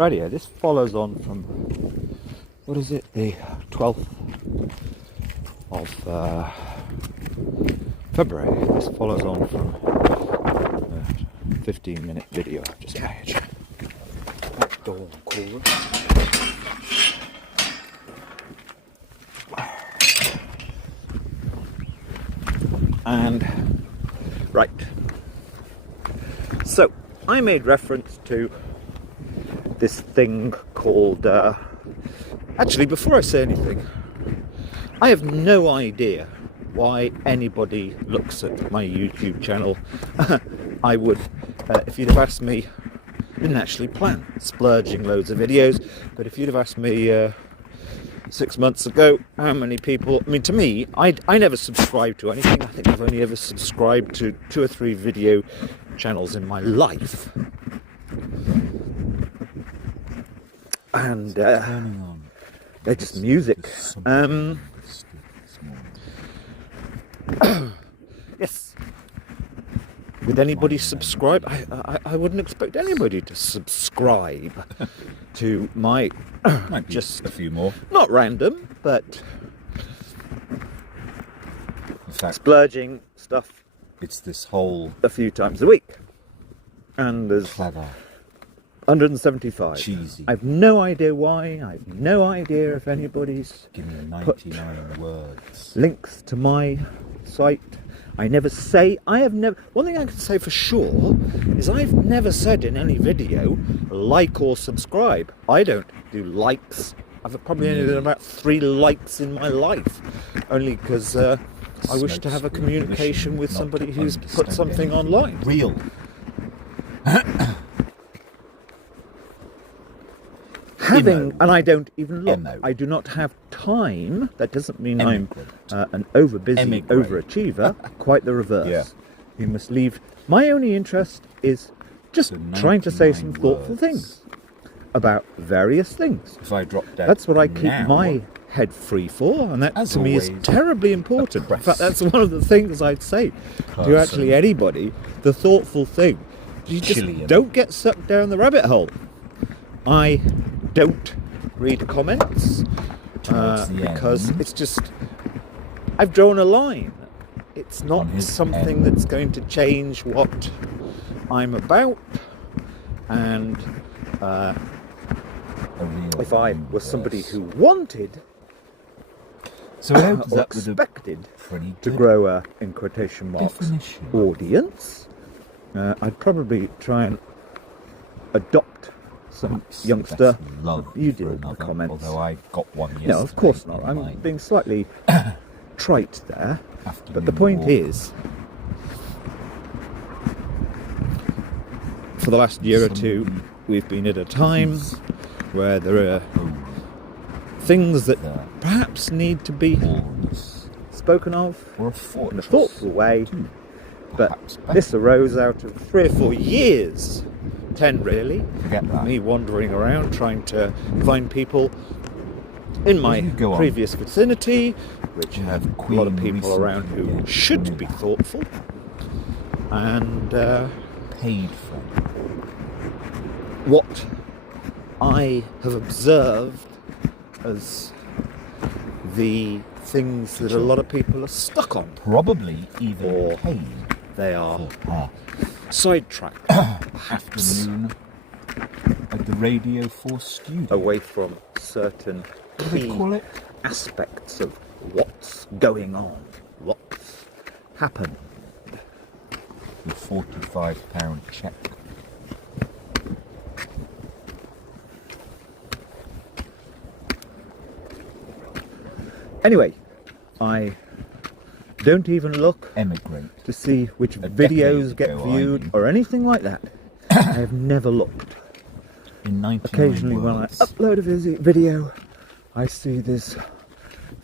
Radio. This follows on from, what is it, the 12th of February. This follows on from a 15-minute video I've just made. Outdoor cooler. And, right. So, I made reference to this thing called, actually, before I say anything, I have no idea why anybody looks at my YouTube channel. I would, if you'd have asked me, I didn't actually plan splurging loads of videos, but if you'd have asked me 6 months ago how many people, I mean, to me, I never subscribed to anything. I think I've only ever subscribed to 2 or 3 video channels in my life. And they're just music. Yes. Would anybody subscribe? I wouldn't expect anybody to subscribe to my Might be just a few more. not random, but In fact, splurging stuff it's this whole a few times a week. And there's clever, 175. cheesy. I've no idea why. I've no idea if anybody's Give me 99 words. links to my site. I have never, one thing I can say for sure is I've never said in any video like or subscribe. I don't do likes. I've probably only done about 3 likes in my life, only because I wish to have a communication with somebody who's put something online. Real. And I don't even look. Emo. I do not have time. That doesn't mean Emigrant. I'm an overbusy Emigrate. overachiever. Quite the reverse. Yeah. You must leave. My only interest is just So trying to say some 99 thoughtful words. things about various things. If I drop dead, That's what I keep now, my head free for, and that As to me is always, terribly important. In fact, that's one of the things I'd say to Person. actually anybody. The thoughtful thing. You just Chilean. don't get sucked down the rabbit hole. I don't read comments Towards the because end. it's just, I've drawn a line. It's not On his something end. that's going to change what I'm about, and a real if I was somebody universe. who wanted So it opens or up with a expected pretty to good grow a, in quotation marks, definition. audience, I'd probably try and adopt some Perhaps the youngster. best love You for did in the another, comments. Although I got one yesterday. No, of course not. in I'm my being slightly trite there. But afternoon the point walk. is, for the last year or two, Somebody we've been at a time is where there are over things that the perhaps need to be walls spoken of or a in a fortress. thoughtful way. But Perhaps better. this arose out of 3 or 4 years, 10 really, Forget that. me wandering around trying to find people in my you go on. previous vicinity, which You have have a lot of Queen people around who recently, yeah, should knew be that. thoughtful. And Paid for. what I have observed as the things that a lot of people are stuck on. Probably even Or paid They are for sidetracked, perhaps, afternoon at the Radio 4 studio. away from certain What do they key call it? aspects of what's going on, what's happened. The £45 check. Anyway, I don't even look Emigrate. to see which A videos decade get ago, I viewed mean. or anything like that. I have never looked. In 99 Occasionally when I words. upload a video, I see there's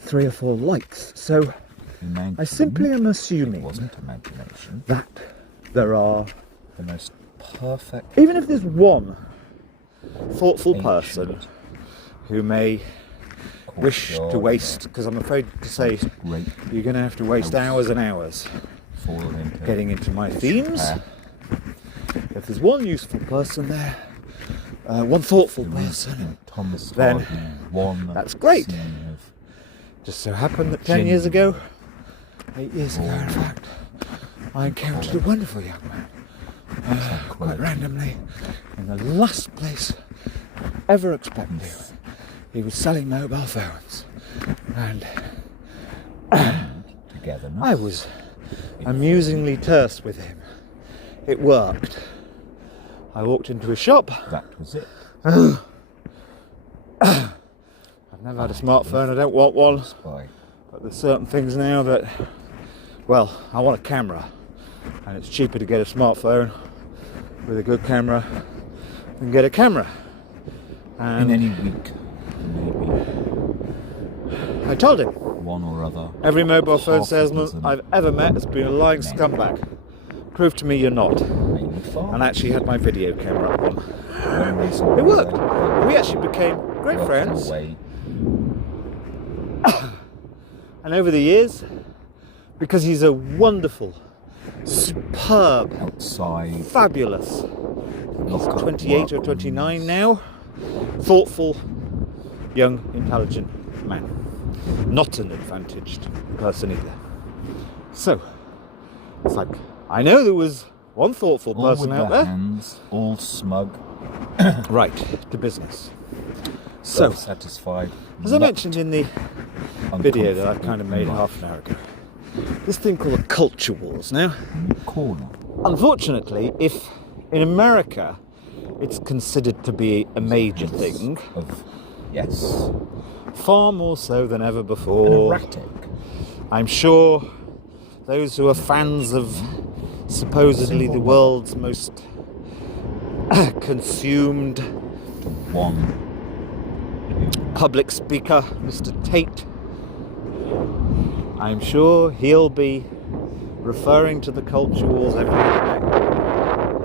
3 or 4 likes. So Imagine I simply am it assuming wasn't imagination. that there are, The most perfect even if there's one thoughtful ancient person who may wish to courtyard waste, because I'm afraid to say great you're going to have to waste house. hours and hours fallen into getting into my themes. repair. If there's one useful person there, one thoughtful There is person. Thomas Then Hardy, one that's great. scene of Just so happened that 10 years ago, 8 years ago in fact, I encountered a wonderful young man, quite randomly, in the last place ever expected. He was selling mobile phones, and togetherness. I was amusingly terse with him. It worked. I walked into his shop. That was it. I've never had a smartphone, I don't want one. Spy. But there's certain things now that, well, I want a camera, and it's cheaper to get a smartphone with a good camera than get a camera. And In any week, maybe I told him, one or other. every mobile phone half a salesman dozen, I've ever met has been a lying scumbag. Prove to me you're not. maybe five. And actually had my video camera on. One reason It worked. why We actually became great working friends. away. And over the years, because he's a wonderful, superb, Outside, fabulous, lock up 28 or work 29 rooms. now, thoughtful, young, intelligent man. Not an advantaged person either. So, it's like, I know there was one thoughtful All person with out their there. hands, all smug, Right, to business. So, satisfied. as I mentioned in the video that I kind of made half an hour ago, this thing called the culture wars. Now, corner. unfortunately, if in America it's considered to be a major thing, Of yes, far more so than ever an before. erratic. I'm sure those who are fans of supposedly the world's most consumed One. public speaker, Mr. Tate, I'm sure he'll be referring to the culture wars every day.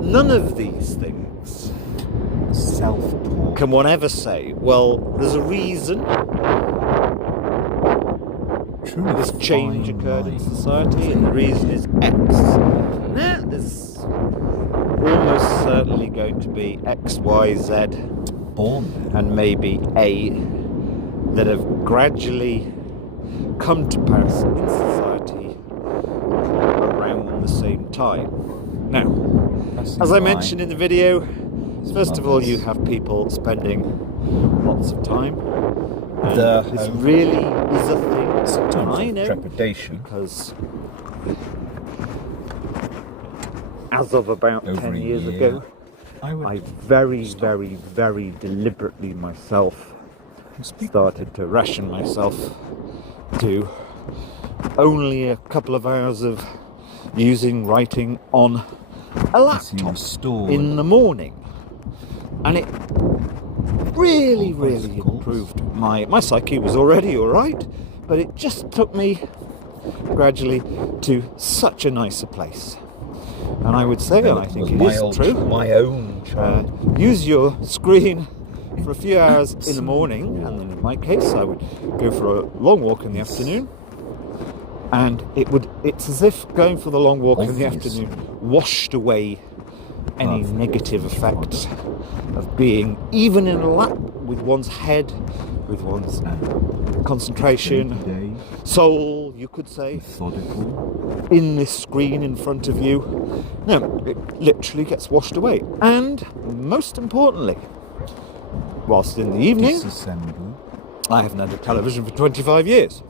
None of these things Self-talk. can one ever say, well, there's a reason Truly this change fine occurred in line. society, and the reason is X. Now, there's almost certainly going to be X, Y, Z, Born there. and maybe A that have gradually come to pass in society around the same time. Now, Passing as I by mentioned in the video, first of all, mothers. you have people spending lots of time. And The this home. really is a thing. Sometimes I with know, trepidation. because as of about Over 10 a years year, ago, I would I very deliberately myself speak started to ration myself to only a couple of hours of using writing a as he laptop restored in the morning, and it really Always, of course. improved my psyche. Was already all right, but it just took me gradually to such a nicer place. And I would say, and I think it is true, My own child. use your screen for a few hours in the morning, and then in my case I would go for a long walk in the afternoon, and it's as if going for the long walk in the Obvious. afternoon washed away any Love. negative effects of being even in a lap with one's head, with one's concentration, Day, soul, you could say, methodical. in this screen in front of you. No, it literally gets washed away. And most importantly, whilst in the evening, Disassembly. I haven't had a television for 25 years,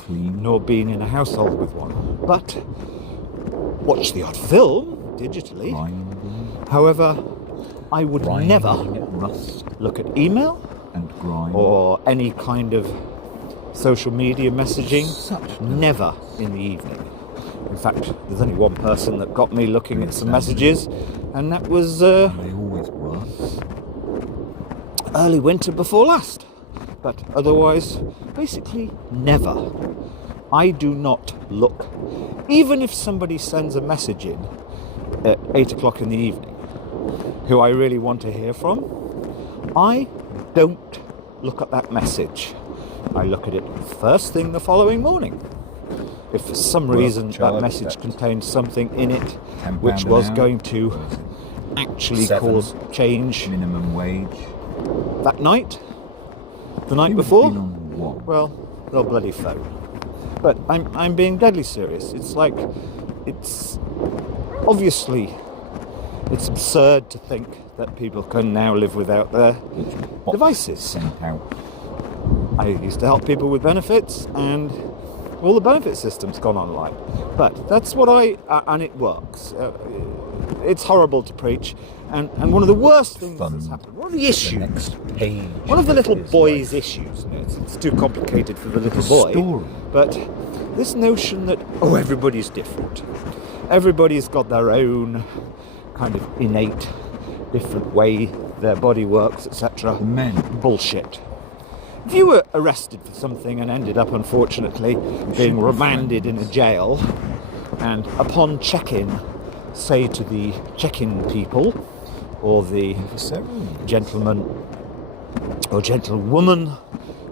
Clean. nor been in a household with one, but watch the odd film digitally. Grinding. However, I would Grinding never at rust look at email and grind. or any kind of social media messaging. Such Never in the evening. In fact, there's only one person that got me looking at some messages, and that was They always were. early winter before last. But otherwise, basically never. I do not look. Even if somebody sends a message in at 8 o'clock in the evening, who I really want to hear from, I don't look at that message. I look at it first thing the following morning. If for some reason that charge, message that contained something in it £10 which an was hour. going to actually 7. cause change Minimum wage. that night, the night You've before, been on 1. well, they'll bloody phone. But I'm being deadly serious. It's like, it's obviously, it's absurd to think that people can now live without their Which devices. sent out. I used to help people with benefits, and all the benefit system's gone online. But that's what and it works. It's horrible to preach, and one of the worst things that's happened, one of the The issues, next page. one of the little is boy's like issues, it's too complicated for the little the boy, story. but this notion that, everybody's different. Everybody's got their own kind of innate, different way their body works, etc. The men. Bullshit. If you were arrested for something and ended up, unfortunately, being remanded in a jail, and upon check-in, say to the check-in people, or the For several years. gentleman or gentlewoman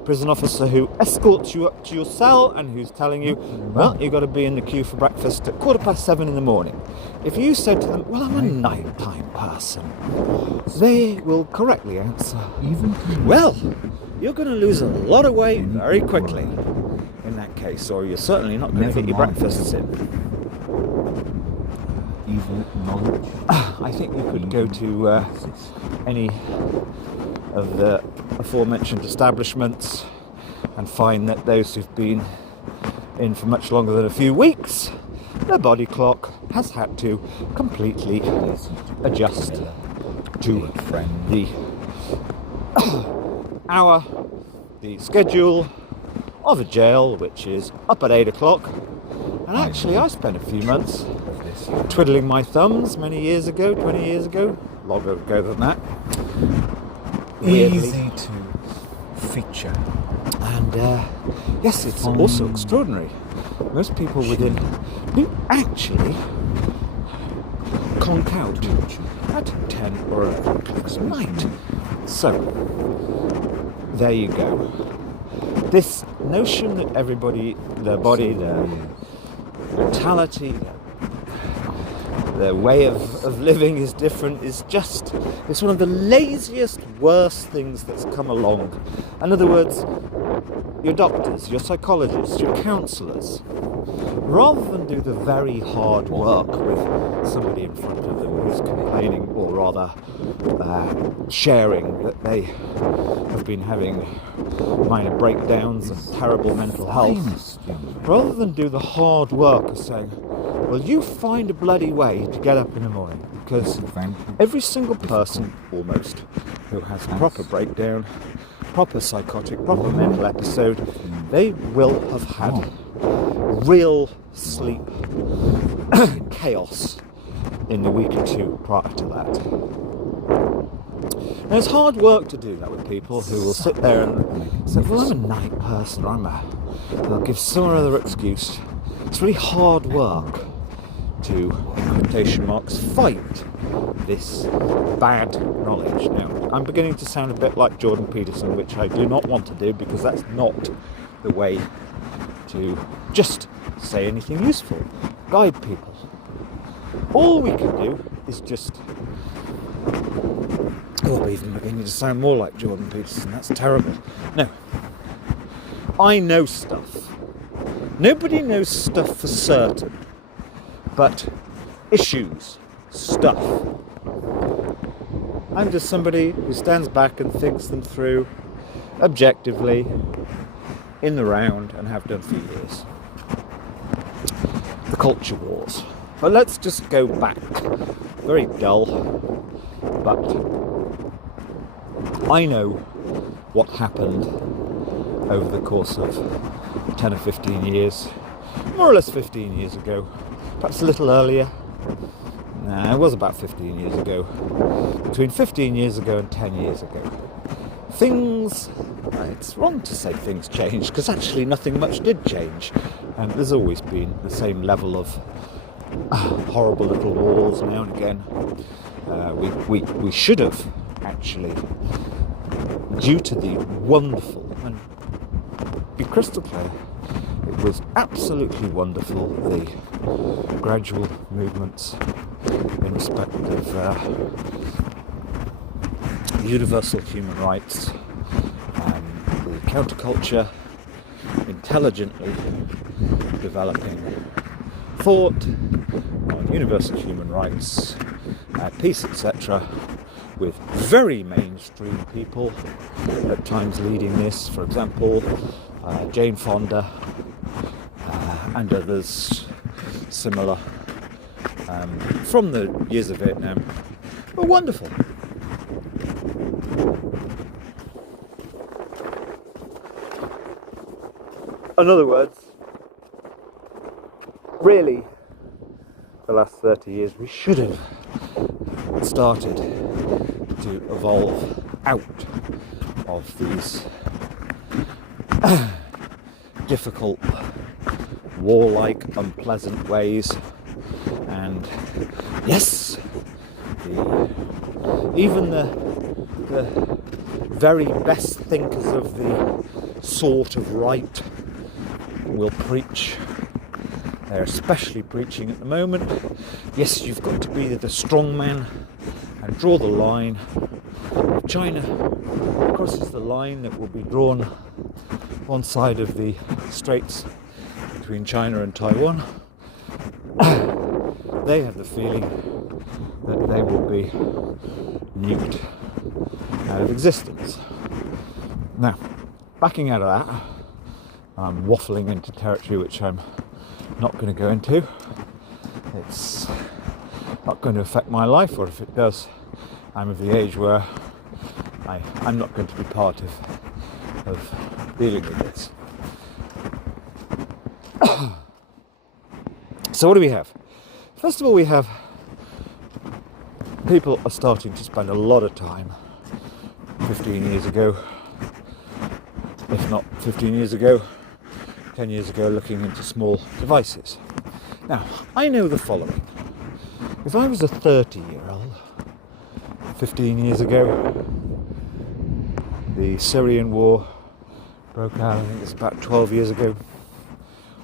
prison officer who escorts you up to your cell and who's telling you, well, you've got to be in the queue for breakfast at 7:15 in the morning. If you said to them, well, I'm a nighttime person, they will correctly answer, Even to well, you're going to lose a lot of weight very quickly in that case, or you're certainly not going to Never get your mind. breakfasts in. evil knowledge. I think you could go to any of the aforementioned establishments and find that those who've been in for much longer than a few weeks, their body clock has had to completely adjust to the hour, the schedule of a jail, which is up at 8 o'clock. And actually, I spent a few months twiddling my thumbs many years ago, 20 years ago, longer ago than that. Weirdly. Easy to feature. And yes, it's also extraordinary. Most people within do actually conk out at 10 or 11 o'clock at night. So, there you go. This notion that everybody, their body, their mentality, their way of living is different is just, it's one of the laziest, worst things that's come along. In other words, your doctors, your psychologists, your counsellors, rather than do the very hard work with somebody in front of them who's complaining, or rather sharing that they have been having minor breakdowns and terrible mental health, rather than do the hard work of saying, well, you find a bloody way to get up in the morning, because every single person, almost, who has a proper breakdown, proper psychotic, proper mental episode, they will have had real sleep chaos in the week or two prior to that. Now, it's hard work to do that with people who will sit there and say, well, I'm a night person, or they'll give some other excuse. It's really hard work to, in quotation marks, fight this bad knowledge. Now, I'm beginning to sound a bit like Jordan Peterson, which I do not want to do, because that's not the way to just say anything useful, guide people. All we can do is just... Oh, I'm even beginning to sound more like Jordan Peterson. That's terrible. No. I know stuff. Nobody knows stuff for certain. But issues, stuff. I'm just somebody who stands back and thinks them through objectively, in the round, and have done for years. The culture wars. But let's just go back. Very dull, but I know what happened over the course of 10 or 15 years, more or less 15 years ago, perhaps a little earlier. Nah, it was about 15 years ago. Between 15 years ago and 10 years ago. Things, it's wrong to say things changed, because actually nothing much did change. And there's always been the same level of horrible little wars now and again. We should have, actually, due to the wonderful, and be crystal clear, It was absolutely wonderful, the gradual movements in respect of universal human rights, the counterculture intelligently developing thought on universal human rights, peace, etc., with very mainstream people at times leading this. For example, Jane Fonda and others similar from the years of Vietnam were wonderful. In other words, really, the last 30 years we should have started to evolve out of these difficult, warlike, unpleasant ways. And yes, even the very best thinkers of the sort of right will preach. They're especially preaching at the moment. Yes, you've got to be the strong man and draw the line. If China crosses the line that will be drawn one side of the straits between China and Taiwan, they have the feeling that they will be nuked out of existence. Now, backing out of that, I'm waffling into territory which I'm not going to go into. It's not going to affect my life, or if it does, I'm of the age where I'm not going to be part of dealing with this. So what do we have? First of all, we have people are starting to spend a lot of time 15 years ago, if not 15 years ago, 10 years ago, looking into small devices. Now, I know the following. If I was a 30-year-old 15 years ago, the Syrian war broke out, I think it's about 12 years ago.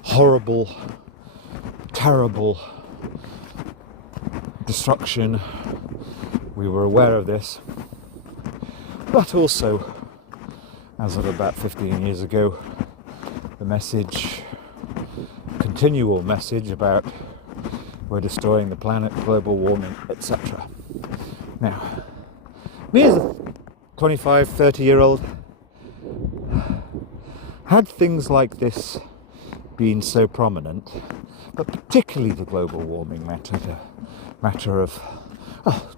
Horrible, terrible destruction. We were aware of this. But also, as of about 15 years ago, the message, continual message about we're destroying the planet, global warming, etc. Now, me as a 25, 30-year-old, had things like this been so prominent, but particularly the global warming matter of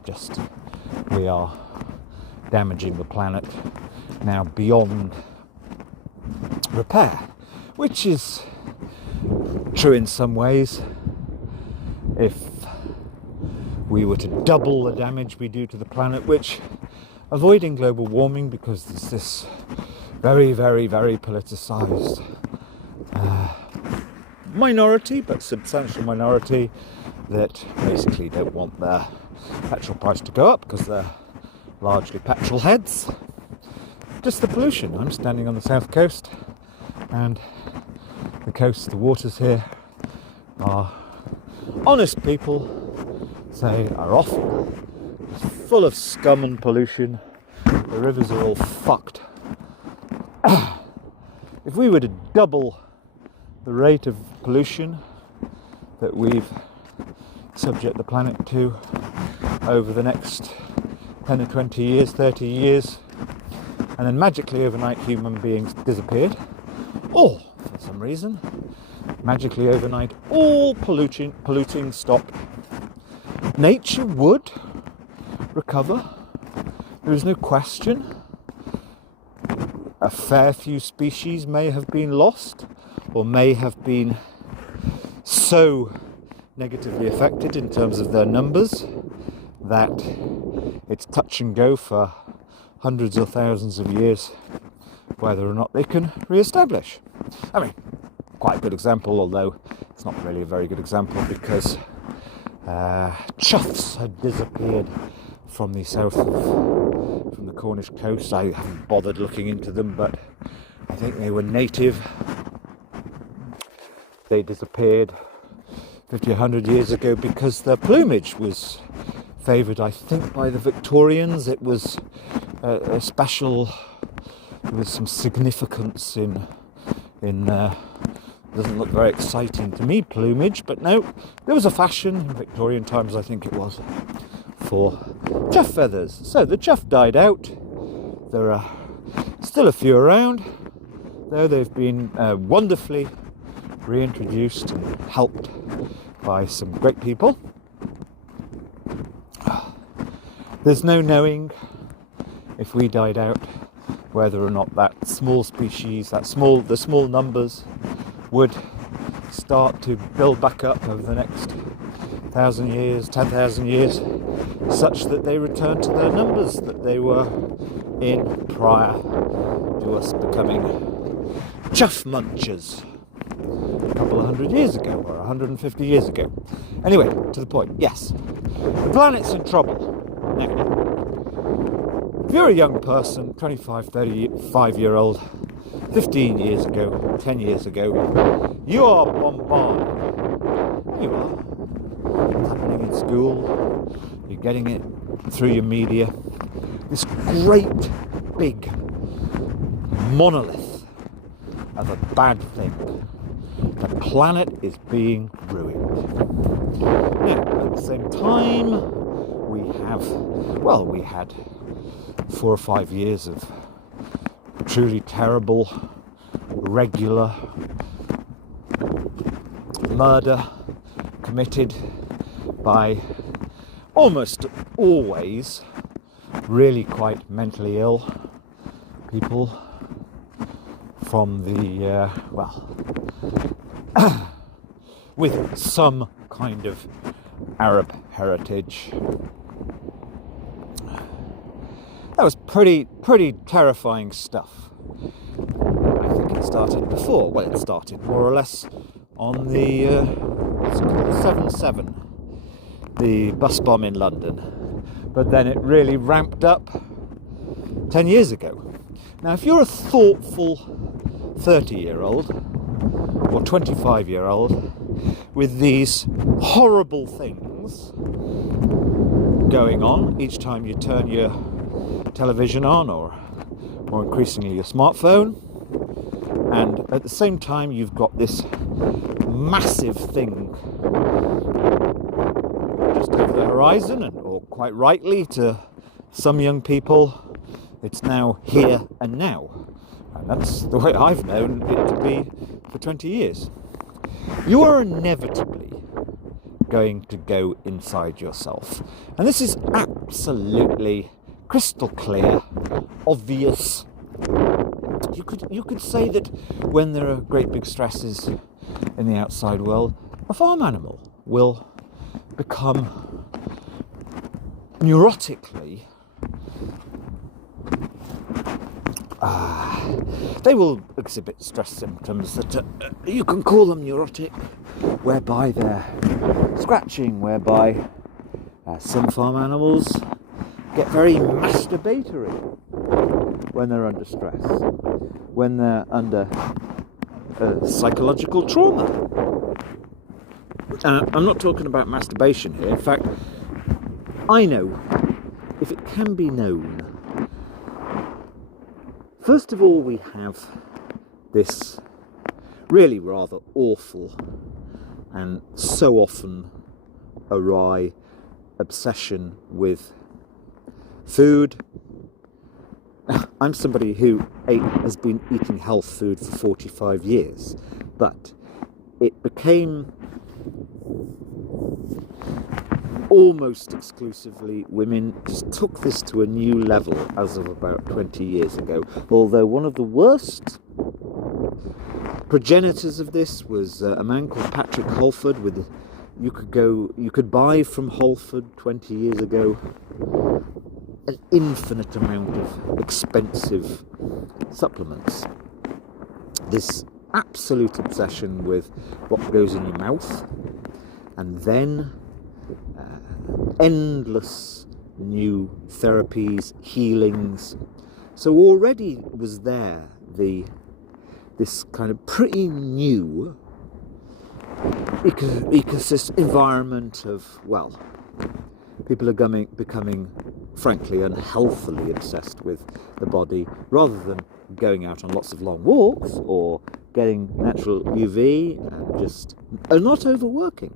just we are damaging the planet now beyond repair, which is true in some ways. If we were to double the damage we do to the planet, which avoiding global warming, because there's this very, very, very politicised minority, but substantial minority, that basically don't want their petrol price to go up because they're largely petrol heads. Just the pollution. I'm standing on the south coast, and the waters here are, honest people say, are awful. It's full of scum and pollution. The rivers are all fucked. If we were to double the rate of pollution that we've subject the planet to over the next 10 or 20 years, 30 years, and then magically overnight human beings disappeared, or for some reason magically overnight all polluting stopped, nature would recover. There is no question. A fair few species may have been lost, or may have been so negatively affected in terms of their numbers that it's touch and go for hundreds or thousands of years whether or not they can re-establish. I mean, quite a good example, although it's not really a very good example, because choughs had disappeared from the from the Cornish coast. I haven't bothered looking into them, but I think they were native they disappeared 50, 100 years ago because their plumage was favoured, I think, by the Victorians. It was a special, there was some significance in doesn't look very exciting to me, plumage, but no, there was a fashion in Victorian times, I think it was, for chough feathers. So the chough died out. There are still a few around, though they've been wonderfully reintroduced and helped by some great people. There's no knowing, if we died out, whether or not that small species, the small numbers, would start to build back up over the next 1,000 years, 10,000 years, such that they return to their numbers that they were in prior to us becoming chough munchers a couple of 100 years ago, or 150 years ago. Anyway, to the point, yes, the planet's in trouble. Now, if you're a young person, 25, 35-year-old, 15 years ago, 10 years ago, you are bombarded. You are. It's happening in school, you're getting it through your media. This great big monolith of a bad thing. The planet is being ruined. Now, at the same time, we had 4 or 5 years of truly terrible, regular murder committed by almost always really quite mentally ill people from the, with some kind of Arab heritage. That was pretty terrifying stuff. I think it started before. Well, it started more or less on the 7/7, the bus bomb in London. But then it really ramped up 10 years ago. Now, if you're a thoughtful 30-year-old or 25-year-old with these horrible things going on each time you turn your television on, or more increasingly your smartphone, and at the same time you've got this massive thing just over the horizon, and or quite rightly to some young people, it's now here and now, and that's the way I've known it to be for 20 years. You are inevitably going to go inside yourself, and this is absolutely crystal clear, obvious. You could say that when there are great big stresses in the outside world, a farm animal will become neurotically, they will exhibit stress symptoms that you can call them neurotic, whereby they're scratching, whereby some farm animals get very masturbatory when they're under stress, when they're under psychological trauma. I'm not talking about masturbation here. In fact, I know, if it can be known, first of all, we have this really rather awful and so often awry obsession with food. I'm somebody who has been eating health food for 45 years, but it became almost exclusively women. Just took this to a new level as of about 20 years ago, although one of the worst progenitors of this was a man called Patrick Holford. You could buy from Holford 20 years ago an infinite amount of expensive supplements. This absolute obsession with what goes in your mouth, and then endless new therapies, healings. So already was there this kind of pretty new ecosystem environment of, well, people are becoming frankly unhealthily obsessed with the body rather than going out on lots of long walks or getting natural UV and just not overworking.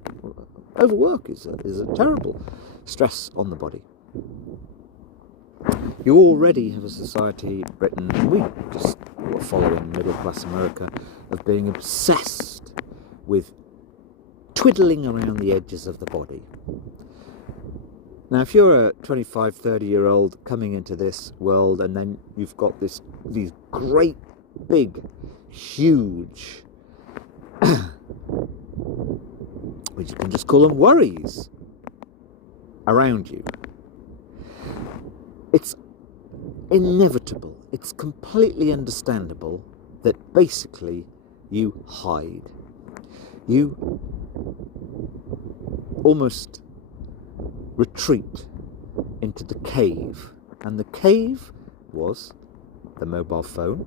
Overwork is a terrible stress on the body. You already have a society, Britain, and we just were following middle class America, of being obsessed with twiddling around the edges of the body. Now, if you're a 25, 30-year-old coming into this world and then you've got these great, big, huge, which you can just call them worries, around you, it's inevitable, it's completely understandable that basically you hide. You almost retreat into the cave, and the cave was the mobile phone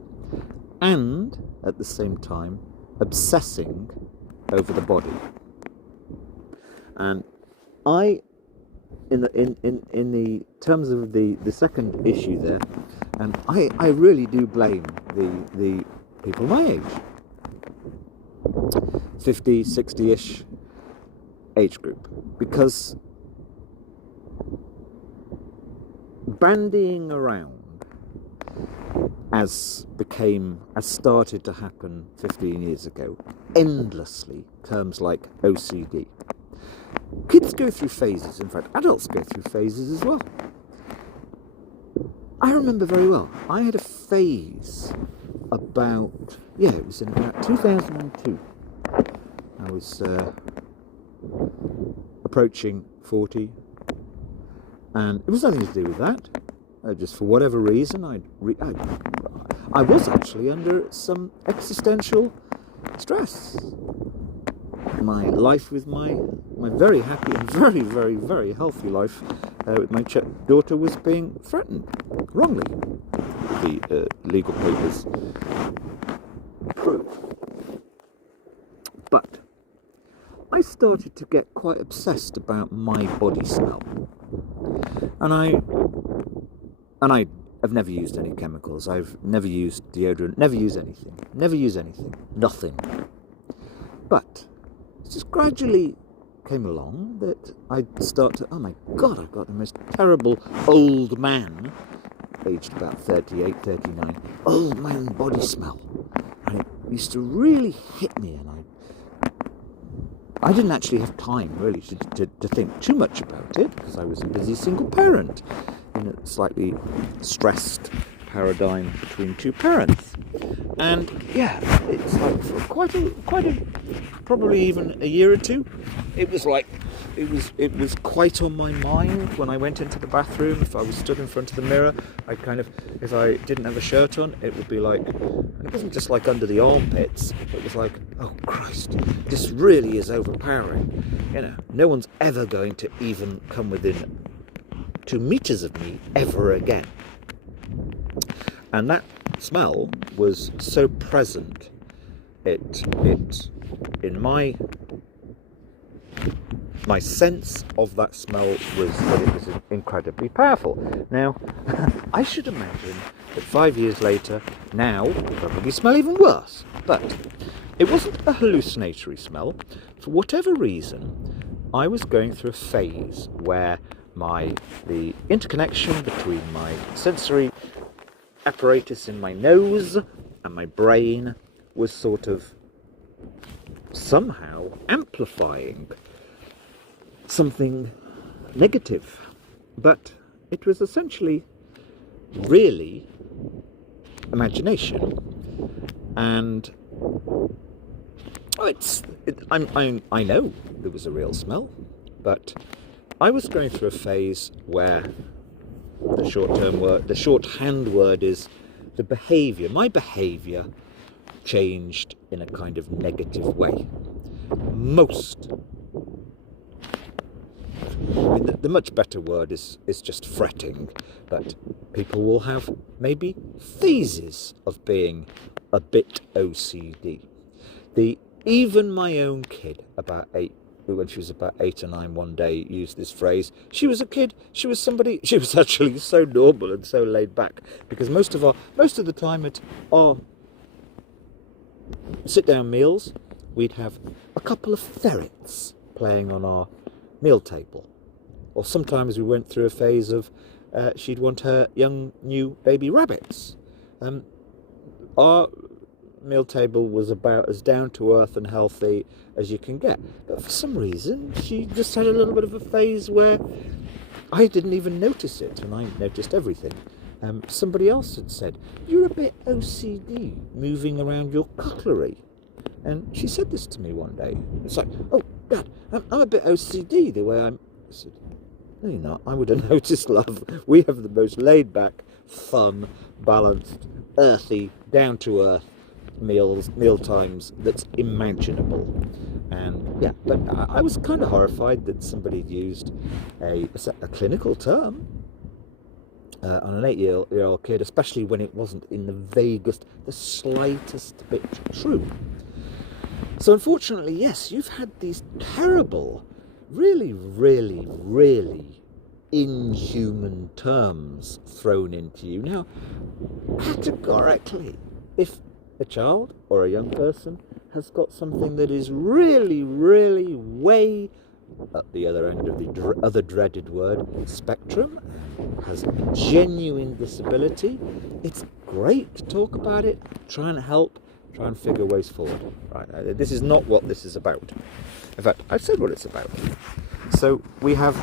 and at the same time obsessing over the body. And in the terms of the second issue there, and I really do blame the people my age, 50, 60-ish age group, because bandying around as started to happen 15 years ago, endlessly, terms like OCD. Kids go through phases, in fact adults go through phases as well. I remember very well, I had a phase it was in about 2002. I was approaching 40, and it was nothing to do with that. Just for whatever reason, I was actually under some existential stress. My life with my very happy and very, very, very healthy life with my daughter was being threatened wrongly. The legal papers prove. But I started to get quite obsessed about my body smell, and I have never used any chemicals. I've never used deodorant. Never use anything. Nothing. But it just gradually came along that I'd start to, oh my God, I've got the most terrible old man, aged about 38, 39, old man body smell. And it used to really hit me, and I didn't actually have time really to think too much about it, because I was a busy single parent in a slightly stressed paradigm between two parents. And yeah, it's like for quite a probably even a year or two, it was quite on my mind when I went into the bathroom. If I was stood in front of the mirror, I'd kind of, if I didn't have a shirt on, it would be like, and it wasn't just like under the armpits, it was like, oh Christ, this really is overpowering. You know, no one's ever going to even come within 2 meters of me ever again. And that smell was so present, it in my sense of that smell was that it was incredibly powerful. Now, I should imagine that 5 years later, now it will probably smell even worse. But it wasn't a hallucinatory smell. For whatever reason, I was going through a phase where the interconnection between my sensory apparatus in my nose and my brain was sort of somehow amplifying something negative. But it was essentially really imagination. And I know there was a real smell, but I was going through a phase where the shorthand word is the behaviour. My behaviour changed in a kind of negative way. The much better word is just fretting, but people will have maybe phases of being a bit OCD. The Even my own kid, when she was about 8 or 9 one day, used this phrase. She was a kid. She was actually so normal and so laid back, because most of the time at our sit-down meals, we'd have a couple of ferrets playing on our meal table. Or sometimes we went through a phase of she'd want her young new baby rabbits. Our meal table was about as down to earth and healthy as you can get, but for some reason she just had a little bit of a phase where I didn't even notice it, and I noticed everything. Somebody else had said, "You're a bit OCD moving around your cutlery," and she said this to me one day. It's like, "Oh Dad, I'm a bit OCD the way I'm." I said, "No, you're not. I would have noticed, love. We have the most laid back, fun, balanced, earthy, down to earth meal times that's imaginable." And yeah, but I was kind of horrified that somebody had used a clinical term on an 8-year-old kid, especially when it wasn't in the slightest bit true. So unfortunately, yes, you've had these terrible, really, really, really inhuman terms thrown into you. Now, categorically, if a child or a young person has got something that is really, really way at the other end of the other dreaded word, spectrum, has a genuine disability, it's great to talk about it, try and help, try and figure ways forward. Right? This is not what this is about. In fact, I've said what it's about. So we have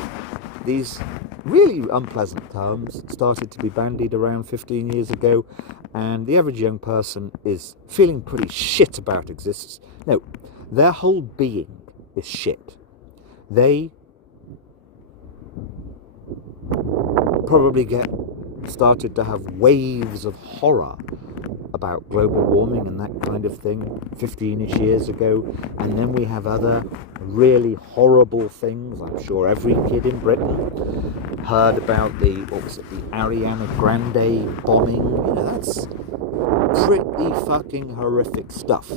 these really unpleasant terms started to be bandied around 15 years ago, and the average young person is feeling pretty shit about existence. No, their whole being is shit. They probably started to have waves of horror about global warming and that kind of thing 15-ish years ago, and then we have other really horrible things. I'm sure every kid in Britain heard about the Ariana Grande bombing. That's pretty fucking horrific stuff.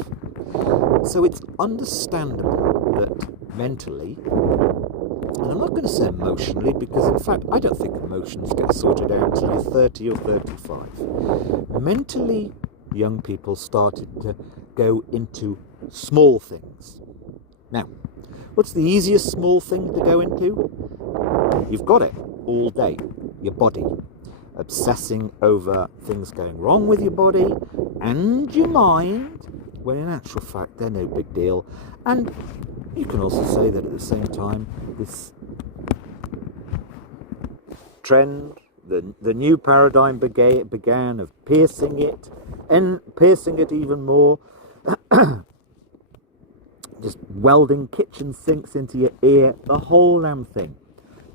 So it's understandable that mentally, and I'm not going to say emotionally, because in fact I don't think emotions get sorted out until you're 30 or 35. Mentally, young people started to go into small things. Now, what's the easiest small thing to go into? You've got it all day, your body. Obsessing over things going wrong with your body and your mind, when in actual fact they're no big deal. And you can also say that at the same time, this trend, the new paradigm began of piercing it, and piercing it even more, just welding kitchen sinks into your ear, the whole damn thing.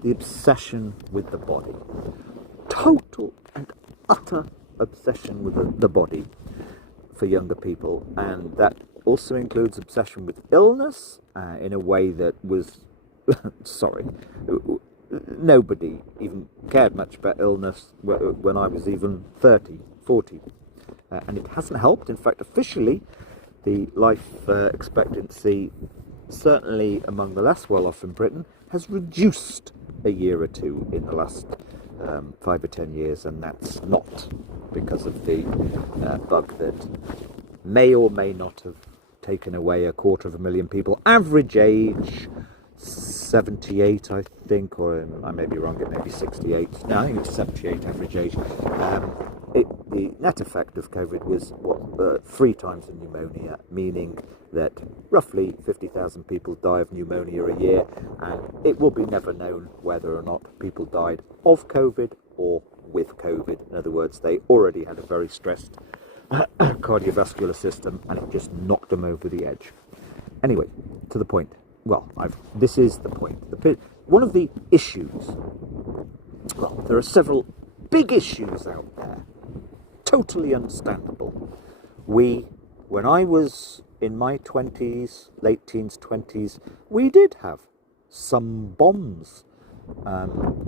The obsession with the body. Total and utter obsession with the body for younger people, and that also includes obsession with illness in a way that was sorry, nobody even cared much about illness when I was even 30, 40, and it hasn't helped. In fact, officially the life expectancy, certainly among the less well off in Britain, has reduced a year or two in the last 5 or 10 years, and that's not because of the bug that may or may not have taken away 250,000 people. Average age 78, I think, or I may be wrong, it may be 68. No, I think it's 78 average age. The net effect of COVID was 3 times the pneumonia, meaning that roughly 50,000 people die of pneumonia a year, and it will be never known whether or not people died of COVID or with COVID. In other words, they already had a very stressed cardiovascular system, and it just knocked them over the edge. Anyway, to the point. Well, this is the point. One of the issues, well, there are several big issues out there, totally understandable. When I was in my 20s, late teens, 20s, we did have some bombs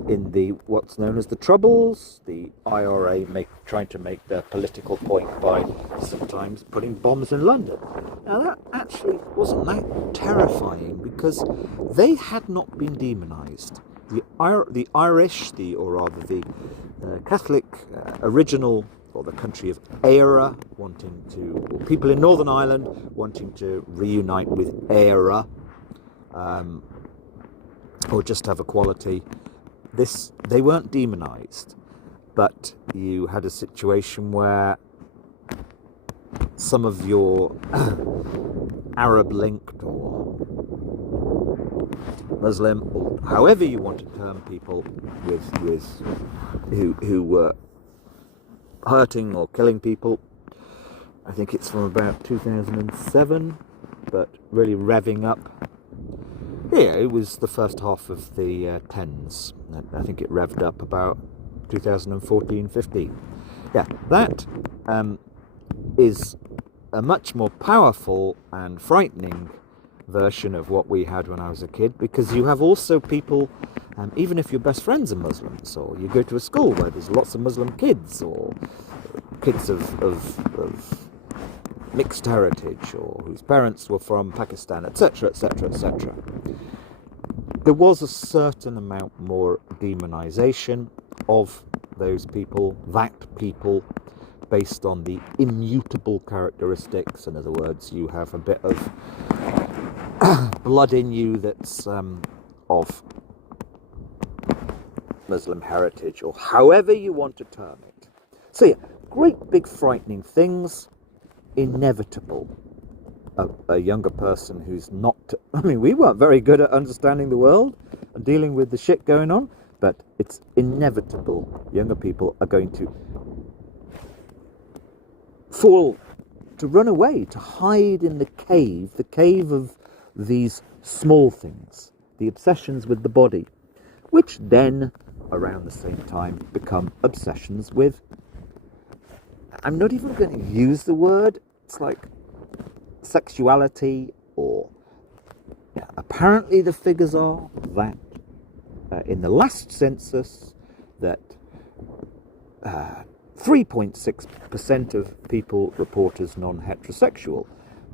in the what's known as the Troubles, the IRA trying to make their political point by sometimes putting bombs in London. Now that actually wasn't that terrifying because they had not been demonised. The Irish, or rather the Catholic original, or the country of Eire, people in Northern Ireland wanting to reunite with Eire, or just have equality. They weren't demonised, but you had a situation where some of your Arab-linked or Muslim, or however you want to term people, who were hurting or killing people. I think it's from about 2007, but really revving up. Yeah, it was the first half of the 10s. I think it revved up about 2014-15. Yeah, that is a much more powerful and frightening version of what we had when I was a kid, because you have also people, even if your best friends are Muslims, or you go to a school where there's lots of Muslim kids, or kids of mixed heritage, or whose parents were from Pakistan, etc., etc., etc. There was a certain amount more demonization of those people, based on the immutable characteristics. In other words, you have a bit of blood in you that's of Muslim heritage, or however you want to term it. So yeah, great big frightening things, inevitable. A younger person who's not... I mean, we weren't very good at understanding the world and dealing with the shit going on, but it's inevitable. Younger people are going to run away, to hide in the cave of these small things, the obsessions with the body, which then, around the same time, become obsessions with... I'm not even going to use the word, it's like sexuality, or... Yeah, apparently the figures are that in the last census, that 3.6% of people report as non-heterosexual,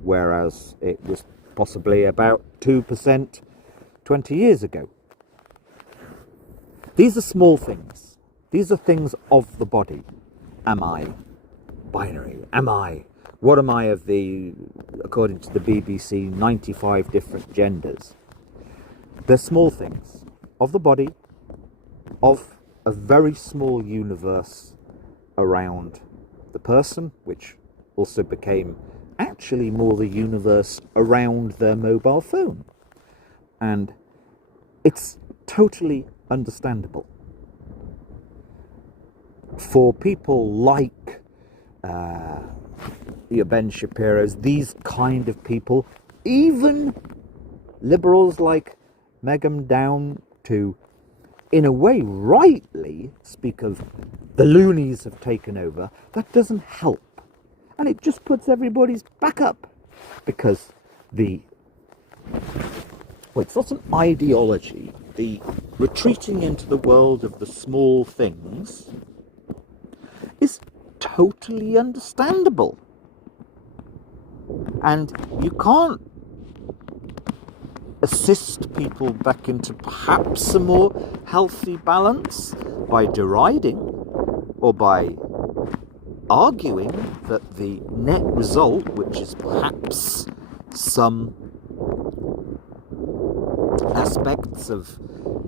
whereas it was possibly about 2% 20 years ago. These are small things. These are things of the body. Am I binary? What am I of the, according to the BBC, 95 different genders? They're small things of the body, of a very small universe around the person, which also became actually more the universe around their mobile phone. And it's totally understandable. For people like your Ben Shapiro's, these kind of people, even liberals like Meghan Down, to, in a way, rightly speak of the loonies have taken over, that doesn't help. And it just puts everybody's back up, because it's not an ideology. The retreating into the world of the small things is totally understandable. And you can't assist people back into perhaps a more healthy balance by deriding or by arguing that the net result, which is perhaps some aspects of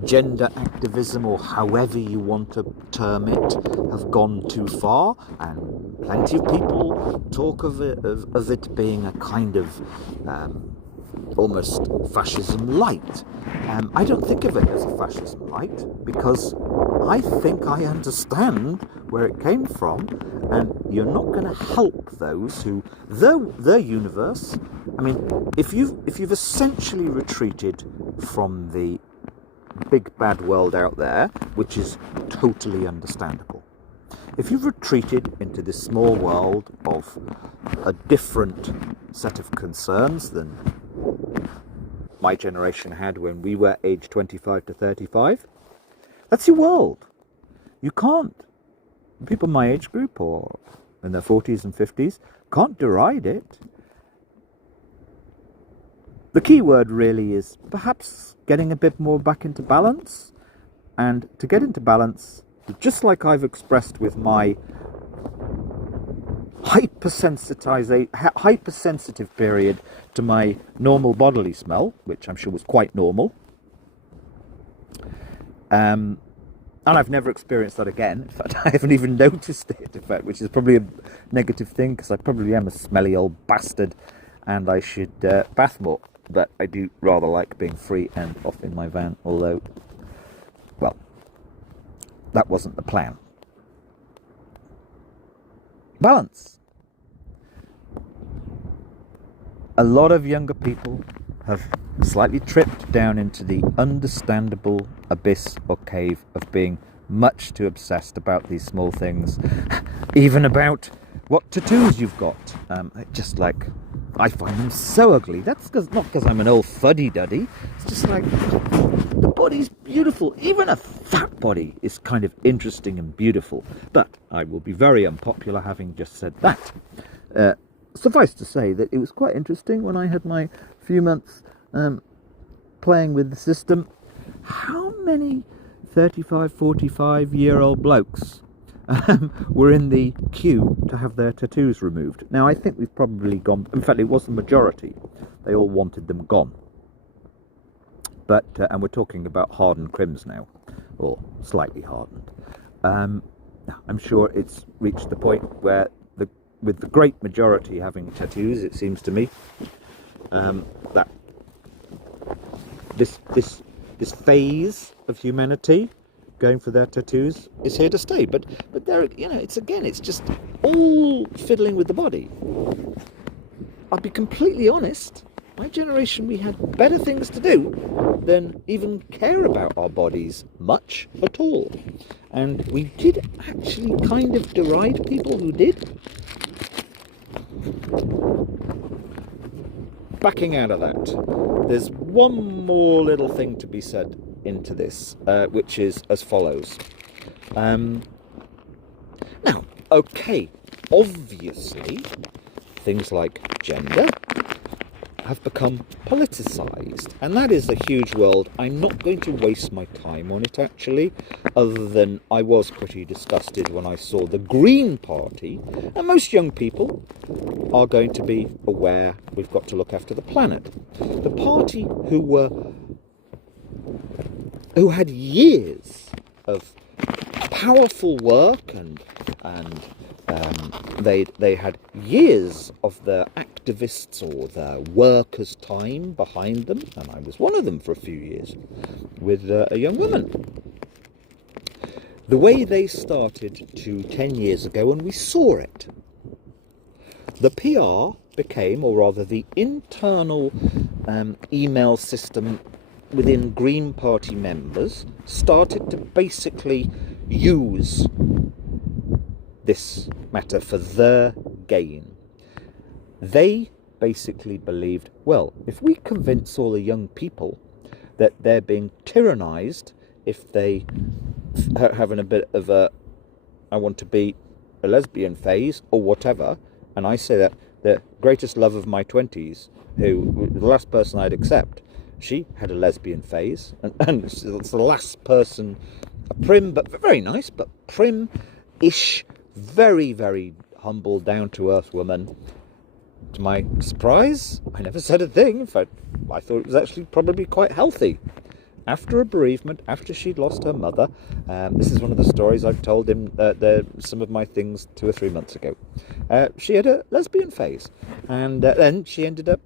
gender activism, or however you want to term it, have gone too far, and plenty of people talk of it being a kind of almost fascism light. I don't think of it as a fascism light, because I think I understand where it came from, and you're not going to help those who, their universe, I mean, if you've essentially retreated from the big bad world out there, which is totally understandable, if you've retreated into this small world of a different set of concerns than my generation had when we were aged 25 to 35, That's your world. You can't. People my age group or in their 40s and 50s can't deride it. The key word really is perhaps getting a bit more back into balance. And to get into balance, just like I've expressed with my hypersensitive period to my normal bodily smell, which I'm sure was quite normal. And I've never experienced that again. In fact, I haven't even noticed it, in fact, which is probably a negative thing, because I probably am a smelly old bastard and I should bath more. But I do rather like being free and off in my van, although, well, that wasn't the plan. Balance. A lot of younger people have slightly tripped down into the understandable abyss or cave of being much too obsessed about these small things, even about what tattoos you've got. Just like, I find them so ugly. That's not because I'm an old fuddy-duddy. It's just like, the body's beautiful. Even a fat body is kind of interesting and beautiful. But I will be very unpopular having just said that. Suffice to say that it was quite interesting when I had my few months playing with the system. How many 35, 45-year-old blokes were in the queue to have their tattoos removed? Now, I think we've probably gone... In fact, it was the majority. They all wanted them gone. But and we're talking about hardened crims now, or slightly hardened. I'm sure it's reached the point where, with the great majority having tattoos, it seems to me, that this phase of humanity going for their tattoos is here to stay. But there, it's just all fiddling with the body. I'll be completely honest. My generation, we had better things to do than even care about our bodies much at all. And we did actually kind of deride people who did. Backing out of that, there's one more little thing to be said into this, which is as follows. Now, okay, obviously, things like gender have become politicised, and that is a huge world. I'm not going to waste my time on it, actually, other than I was pretty disgusted when I saw the Green Party, and most young people are going to be aware we've got to look after the planet. The party who had years of powerful work and they had years of their activists or their workers' time behind them, and I was one of them for a few years with a young woman. The way they started 10 years ago, and we saw it, the PR became, or rather the internal email system within Green Party members started to basically use this matter for their gain. They basically believed, well, if we convince all the young people that they're being tyrannised if they having a bit of a I want to be a lesbian phase or whatever, and I say that the greatest love of my 20s, who the last person I'd accept, she had a lesbian phase, and it's the last person, a prim but very nice, but prim-ish, very, very humble, down-to-earth woman. To my surprise, I never said a thing. In fact, I thought it was actually probably quite healthy. After a bereavement, after she'd lost her mother, this is one of the stories I've told him, some of my things 2 or 3 months ago. She had a lesbian phase, and then she ended up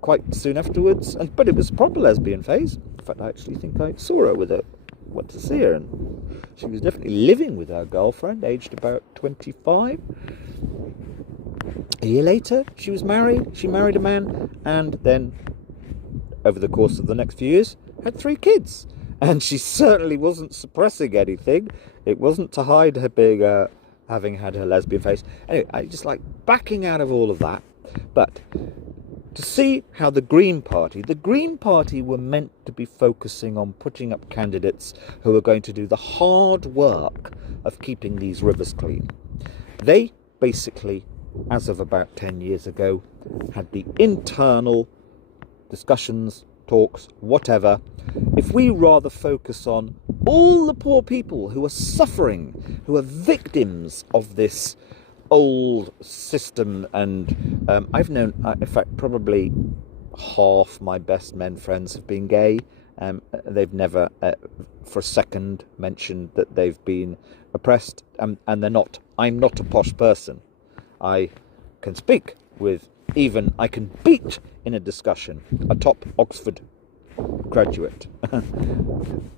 quite soon afterwards, but it was a proper lesbian phase. In fact, I actually think I saw her with her. Went to see her, and she was definitely living with her girlfriend, aged about 25. A year later, she was married. She married a man, and then, over the course of the next few years, had 3 kids. And she certainly wasn't suppressing anything. It wasn't to hide her being, having had her lesbian face. Anyway, I just like backing out of all of that. But to see how the Green Party were meant to be focusing on putting up candidates who are going to do the hard work of keeping these rivers clean. They basically, as of about 10 years ago, had the internal discussions, talks, whatever. If we rather focus on all the poor people who are suffering, who are victims of this old system, and I've known, in fact, probably half my best men friends have been gay. They've never for a second mentioned that they've been oppressed, and they're not. I'm not a posh person. I can speak with, even I can beat in a discussion a top Oxford graduate.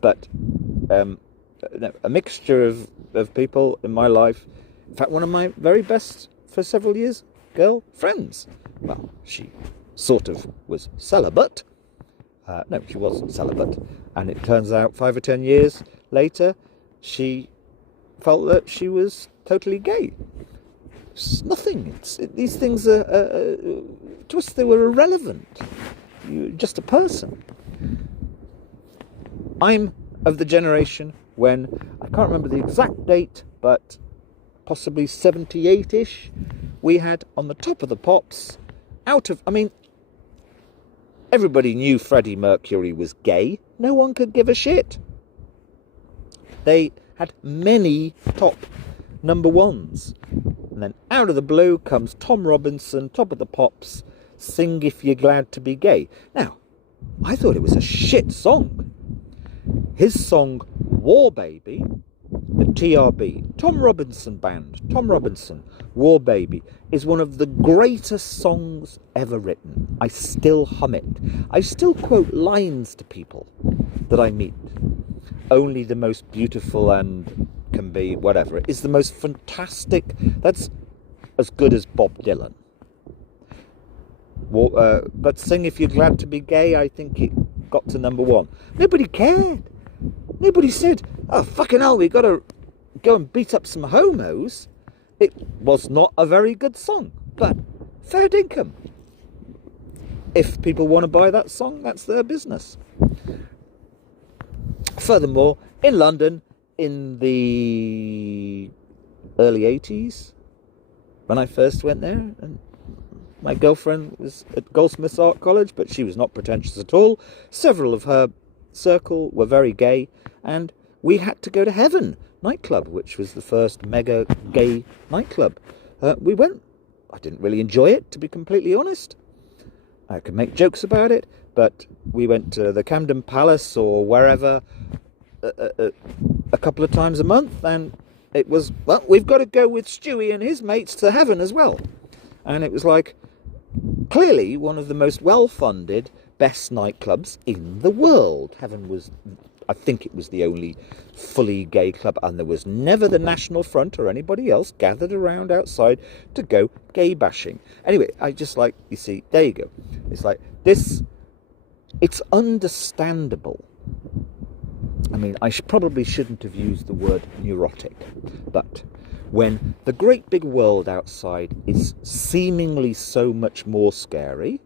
But a mixture of people in my life. In fact, one of my very best for several years girl friends. Well, she sort of was celibate. No, she wasn't celibate. And it turns out 5 or 10 years later, she felt that she was totally gay. It's nothing. These things are, to us, they were irrelevant. You're just a person. I'm of the generation when, I can't remember the exact date, but possibly 78-ish, we had on the top of the pops, everybody knew Freddie Mercury was gay. No one could give a shit. They had many top number ones. And then out of the blue comes Tom Robinson, top of the pops, Sing If You're Glad to Be Gay. Now, I thought it was a shit song. His song, War Baby, the TRB, Tom Robinson Band, Tom Robinson, War Baby, is one of the greatest songs ever written. I still hum it. I still quote lines to people that I meet. Only the most beautiful and can be whatever. It is the most fantastic. That's as good as Bob Dylan. But Sing If You're Glad to Be Gay, I think it got to number 1. Nobody cared. Nobody said, oh, fucking hell, we got to go and beat up some homos. It was not a very good song, but fair dinkum. If people want to buy that song, that's their business. Furthermore, in London, in the early 80s, when I first went there, and my girlfriend was at Goldsmiths Art College, but she was not pretentious at all. Several of her circle were very gay, and we had to go to Heaven nightclub, which was the first mega gay nightclub. We went. I didn't really enjoy it, to be completely honest. I could make jokes about it, but we went to the Camden Palace or wherever a couple of times a month, and it was, well, we've got to go with Stewie and his mates to Heaven as well. And it was like, clearly one of the most well-funded, best nightclubs in the world. Heaven was, I think it was the only fully gay club, and there was never the National Front or anybody else gathered around outside to go gay bashing. Anyway, I just like, you see, there you go. It's like this, it's understandable. I mean, I probably shouldn't have used the word neurotic, but when the great big world outside is seemingly so much more scary,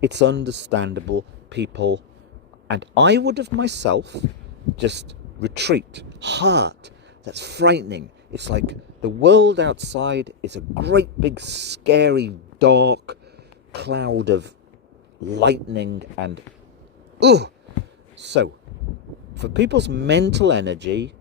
it's understandable people, and I would have myself, just retreat. Heart, that's frightening. It's like the world outside is a great big scary dark cloud of lightning and so for people's mental energy,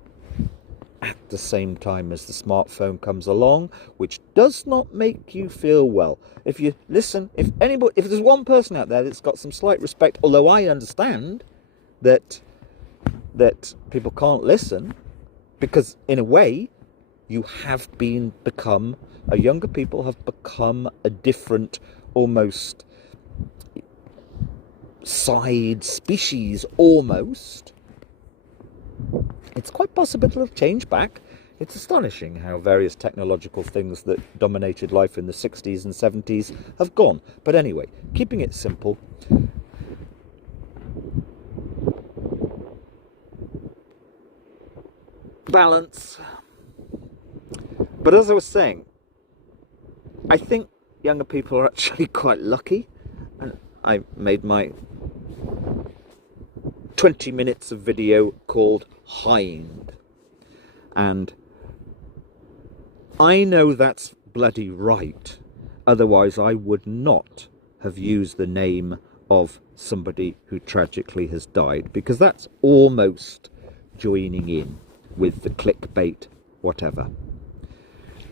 at the same time as the smartphone comes along, which does not make you feel well. If you listen, if there's one person out there that's got some slight respect, although I understand that people can't listen, because in a way younger people have become a different, almost side species almost. It's quite possible it'll change back. It's astonishing how various technological things that dominated life in the 60s and 70s have gone. But anyway, keeping it simple, balance. But as I was saying, I think younger people are actually quite lucky. I made my 20 minutes of video called Hind. And I know that's bloody right. Otherwise, I would not have used the name of somebody who tragically has died, because that's almost joining in with the clickbait, whatever.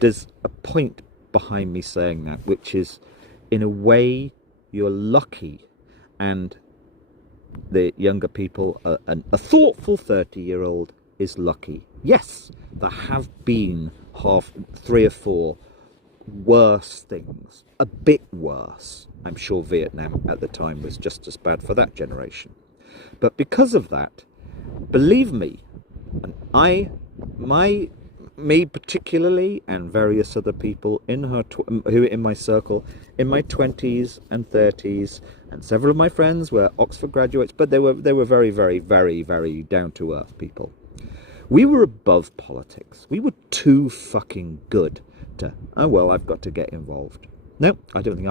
There's a point behind me saying that, which is, in a way, you're lucky, and the younger people, a thoughtful 30-year-old is lucky. Yes, there have been three or four worse things, a bit worse. I'm sure Vietnam at the time was just as bad for that generation. But because of that, believe me, and me particularly, and various other people who in my circle, in my 20s and 30s, and several of my friends were Oxford graduates, but they were very, very, very, very down-to-earth people. We were above politics. We were too fucking good to, oh well, I've got to get involved. No, I don't think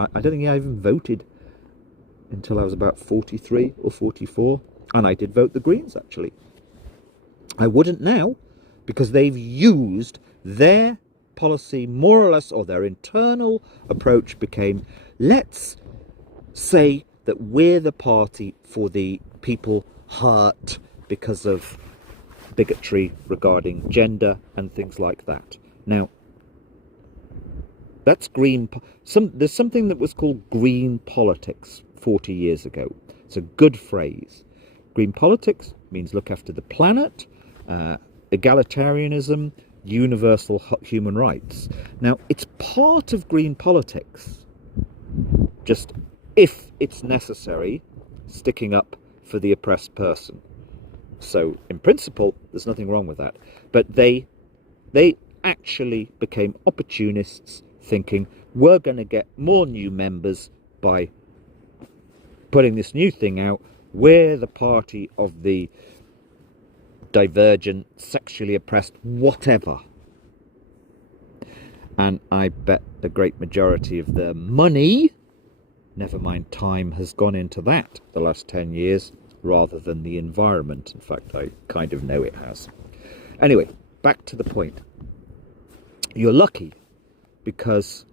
I even voted until I was about 43 or 44, and I did vote the Greens, actually. I wouldn't now, because they've used their policy more or less, or their internal approach became, let's say that we're the party for the people hurt because of bigotry regarding gender and things like that. Now, that's green. There's something that was called green politics 40 years ago. It's a good phrase. Green politics means look after the planet, egalitarianism, universal human rights. Now, it's part of green politics, just if it's necessary, sticking up for the oppressed person. So, in principle, there's nothing wrong with that. But they actually became opportunists, thinking we're going to get more new members by putting this new thing out. We're the party of the divergent, sexually oppressed, whatever. And I bet the great majority of the money, never mind time, has gone into that the last 10 years rather than the environment. In fact, I kind of know it has. Anyway, back to the point. You're lucky, because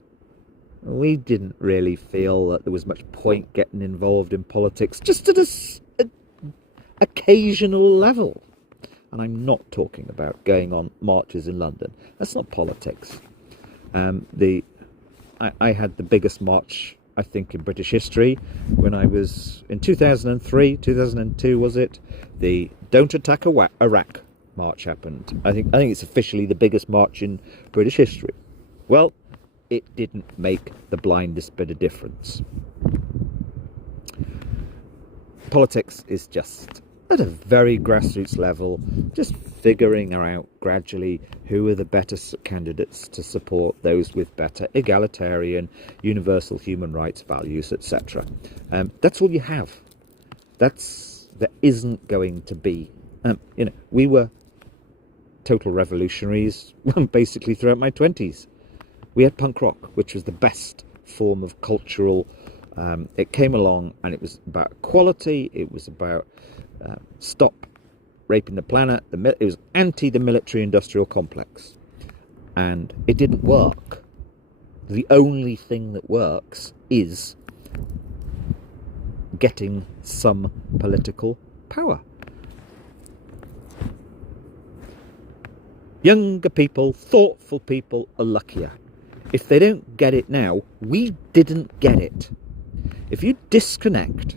we didn't really feel that there was much point getting involved in politics, just at an occasional level. And I'm not talking about going on marches in London. That's not politics. I had the biggest march, I think, in British history when I was in 2003, 2002 was it? The Don't Attack Iraq march happened. I think it's officially the biggest march in British history. Well, it didn't make the blindest bit of difference. Politics is just at a very grassroots level, just figuring out gradually who are the better candidates to support those with better egalitarian, universal human rights values, etc. That's all you have. There isn't going to be, we were total revolutionaries basically throughout my 20s. We had punk rock, which was the best form of cultural. It came along and it was about equality. It was about stop raping the planet. It was anti the military-industrial complex. And it didn't work. The only thing that works is getting some political power. Younger people, thoughtful people are luckier. If they don't get it now, we didn't get it. If you disconnect,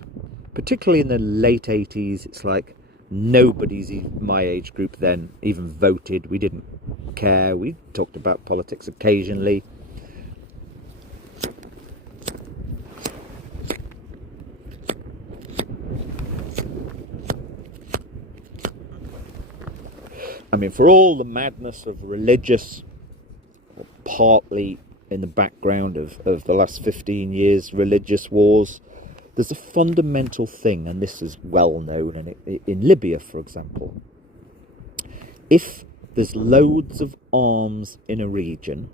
particularly in the late 80s, it's like nobody's my age group then even voted. We didn't care. We talked about politics occasionally. I mean, for all the madness of religious, or partly in the background of the last 15 years, religious wars, there's a fundamental thing, and this is well known, and in Libya, for example. If there's loads of arms in a region,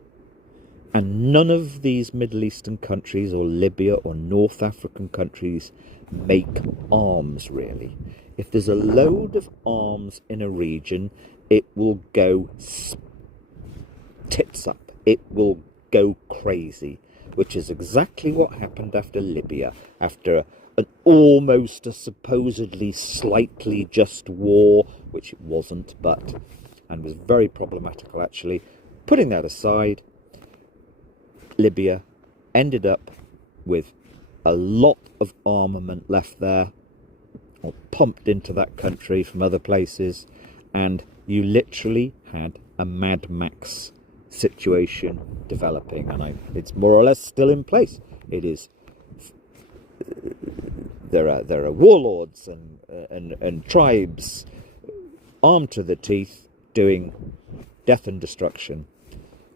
And none of these Middle Eastern countries or Libya or North African countries make arms, really. If there's a load of arms in a region, it will go tits up. It will go crazy, which is exactly what happened after Libya, after an almost a supposedly slightly just war, which it wasn't, and was very problematical actually. Putting that aside, Libya ended up with a lot of armament left there, or pumped into that country from other places, and you literally had a Mad Max situation developing, and it's more or less still in place. It is. There are warlords and tribes armed to the teeth doing death and destruction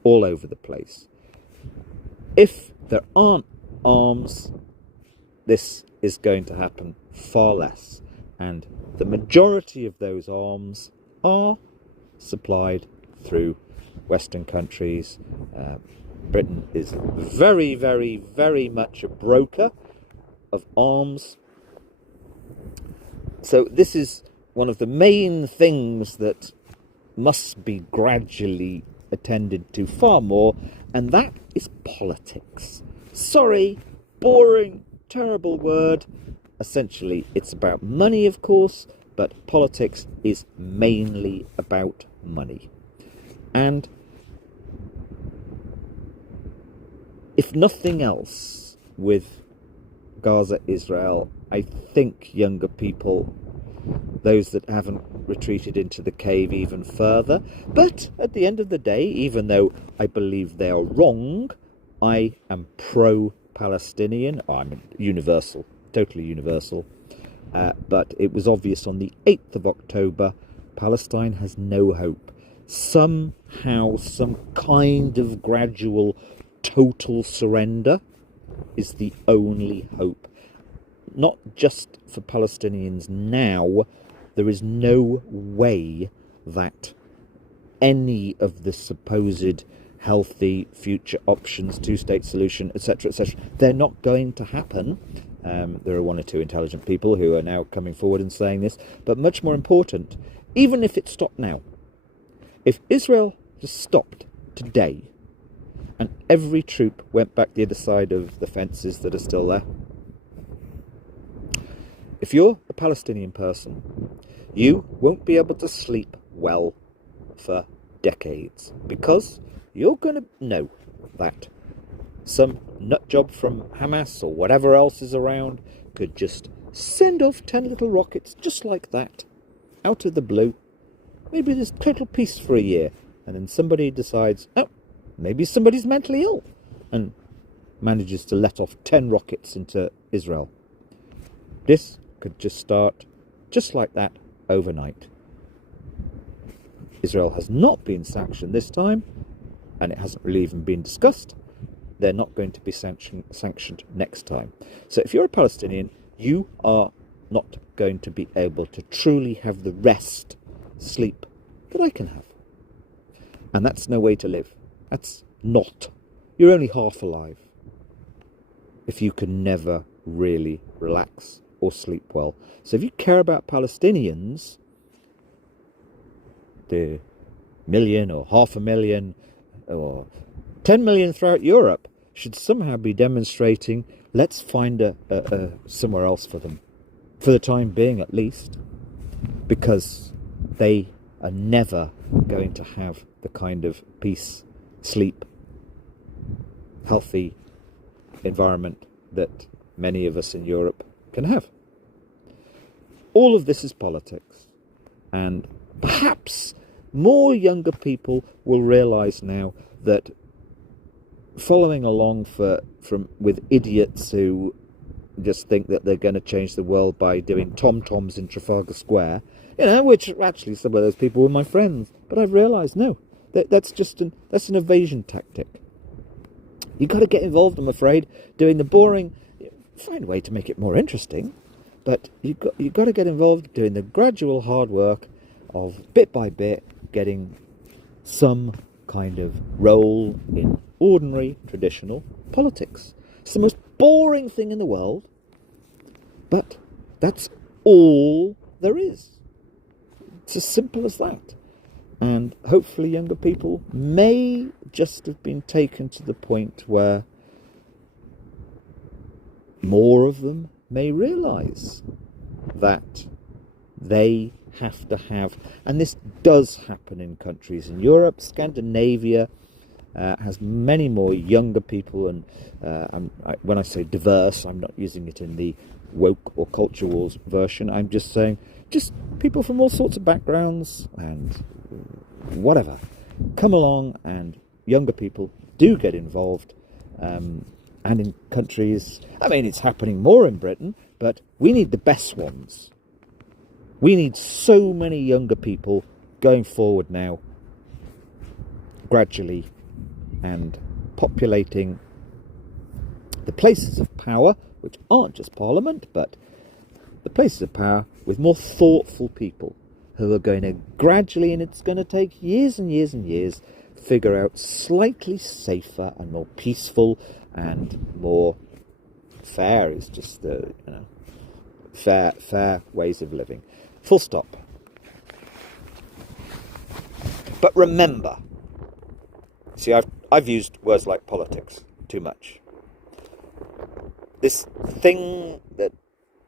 all over the place. If there aren't arms, this is going to happen far less, and the majority of those arms are supplied through Western countries. Britain is very, very, very much a broker of arms. So this is one of the main things that must be gradually attended to far more, and that is politics. Sorry, boring, terrible word. Essentially, it's about money, of course, but politics is mainly about money. And if nothing else, with Gaza, Israel, I think younger people, those that haven't retreated into the cave even further, but at the end of the day, even though I believe they are wrong, I am pro-Palestinian. I'm universal, totally universal. But it was obvious on the 8th of October, Palestine has no hope. Somehow, some kind of gradual total surrender is the only hope. Not just for Palestinians now. There is no way that any of the supposed healthy future options, two-state solution, etc., they're not going to happen. There are one or two intelligent people who are now coming forward and saying this, but much more important, even if it stopped now, if Israel just stopped today and every troop went back the other side of the fences that are still there, if you're a Palestinian person, you won't be able to sleep well for decades, because you're going to know that some nutjob from Hamas or whatever else is around could just send off 10 little rockets just like that, out of the blue. Maybe there's total peace for a year, and then somebody decides, oh, maybe somebody's mentally ill, and manages to let off 10 rockets into Israel. This could just start just like that overnight. Israel has not been sanctioned this time, and it hasn't really even been discussed. They're not going to be sanctioned next time. So if you're a Palestinian, you are not going to be able to truly have the rest, sleep that I can have. And that's no way to live. That's not. You're only half alive if you can never really relax or sleep well. So if you care about Palestinians, the million or 500,000 or 10 million throughout Europe should somehow be demonstrating, let's find a somewhere else for them, for the time being at least, because they are never going to have the kind of peace, sleep, healthy environment that many of us in Europe can have. All of this is politics, and perhaps more younger people will realise now that following along with idiots who just think that they're going to change the world by doing tom-toms in Trafalgar Square, which actually some of those people were my friends, but I've realised no, that's an evasion tactic. You've got to get involved, I'm afraid, doing the boring. Find a way to make it more interesting, but you've got to get involved doing the gradual hard work of bit by bit getting some kind of role in ordinary, traditional politics. It's the most boring thing in the world, but that's all there is. It's as simple as that. And hopefully younger people may just have been taken to the point where more of them may realise that they have to have, and this does happen in countries in Europe. Scandinavia has many more younger people, and when I say diverse, I'm not using it in the woke or culture wars version. I'm just saying just people from all sorts of backgrounds and whatever come along, and younger people do get involved. And in countries, I mean, it's happening more in Britain, but we need the best ones. We need so many younger people going forward now, gradually, and populating the places of power, which aren't just Parliament, but the places of power with more thoughtful people who are going to gradually, and it's going to take years and years and years, figure out slightly safer and more peaceful and more fair is just the fair ways of living. Full stop. But remember, see, I've used words like politics too much. This thing that,